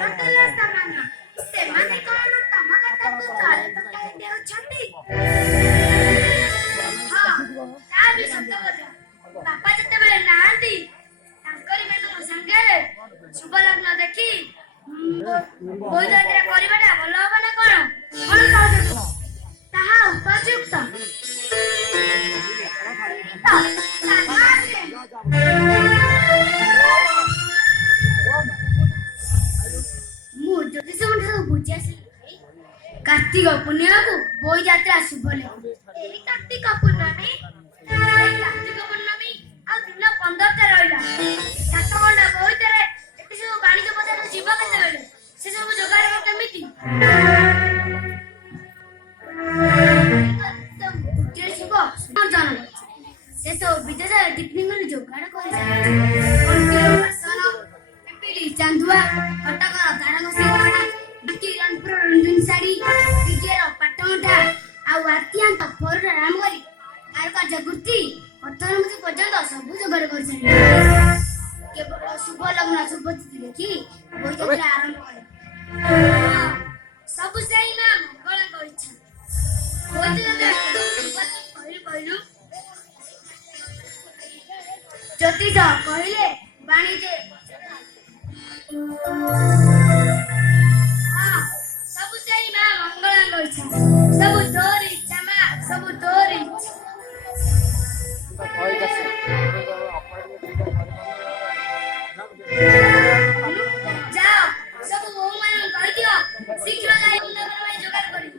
ପଚାରିଲା ସାମାନ୍ୟ ସେମାନେ କଣ ତମ କଥାକୁ ତଳେ ପକାଇ ଦେଉଛନ୍ତି? ହଁ, ତା ବି ସତ କଥା। ବାପା ଯେତେବେଳେ ନାହାନ୍ତି ତାଙ୍କରି ମାନଙ୍କ ସାଙ୍ଗରେ ଶୁଭ ଲଗ୍ନ ଦେଖି ବୋଇତ କରିବାଟା ଭଲ ହବ ନା କଣ? କଣ କହୁଛ? ତାହା ଉପଯୁକ୍ତ। ମୁଁ ଜ୍ୟୋତିଷଙ୍କଠାରୁ ବୁଝି ଆସିଲି କାର୍ତ୍ତିକ ପୂର୍ଣ୍ଣିମାକୁ ବୋଇ ଯାତ୍ରା ଶୁଭ ଲେଖୁ। ଏଇ କାର୍ତ୍ତିକ ପୂର୍ଣ୍ଣମୀ ଆଉ ଦିନ 15ଟା ରହିଲା। 7 ଘଣ୍ଟା ବୋଇତରେ ଏତେ ସବୁ ବାଣିଜ୍ୟ ବଜାର ଯିବ କେତେବେଳେ? ସେ ସବୁ ଯୋଗାଡ଼ କେମିତି? ସେ ସବୁ ବିଦେଶରେ ଟିଫିନ ଯୋଗାଡ଼ କରି ଚାନ୍ଦୁଆ କଟକର ତାରକସି ରଣପୁର ରଞ୍ଜନ ଶାଢ଼ୀ ବିଜୟର ପାଟମୁଠା ଆଉ ଆତ୍ୟାନ୍ତ ପରୁଟା ରାମଗରି କାରୁକାର୍ଯ୍ୟ କୃତି ପଥରମୁଖୀ ପର୍ଯ୍ୟନ୍ତ ସବୁ ଯୋଗାଡ଼ କରିସାରିଲେ। କେବଳ ଶୁଭ ଲଗ୍ନ ଶୁଭ ତିଥି ଦେଖି ବୋଇଯାତ୍ରା ଆରମ୍ଭ କଲେ। ସବୁ ସେଇ ମା ମଙ୍ଗଳାଙ୍କ ଇଚ୍ଛା। କହିଲୁ ଜ୍ୟୋତିଷ କହିଲେ ବାଣିଜ୍ୟ ସବୁ ସେଇ ମା ମଙ୍ଗଳାଙ୍କ ଇଚ୍ଛା। ସବୁ ତୋରି ଇଚ୍ଛା ମା, ସବୁ ତୋରି ଇଚ୍ଛା। ଯାଅ ସବୁ ବୋହୂ ମାନଙ୍କୁ କହିଦିଅ ଶୀଘ୍ର ଯାଇ ଯୋଗାଡ଼ କରିବ।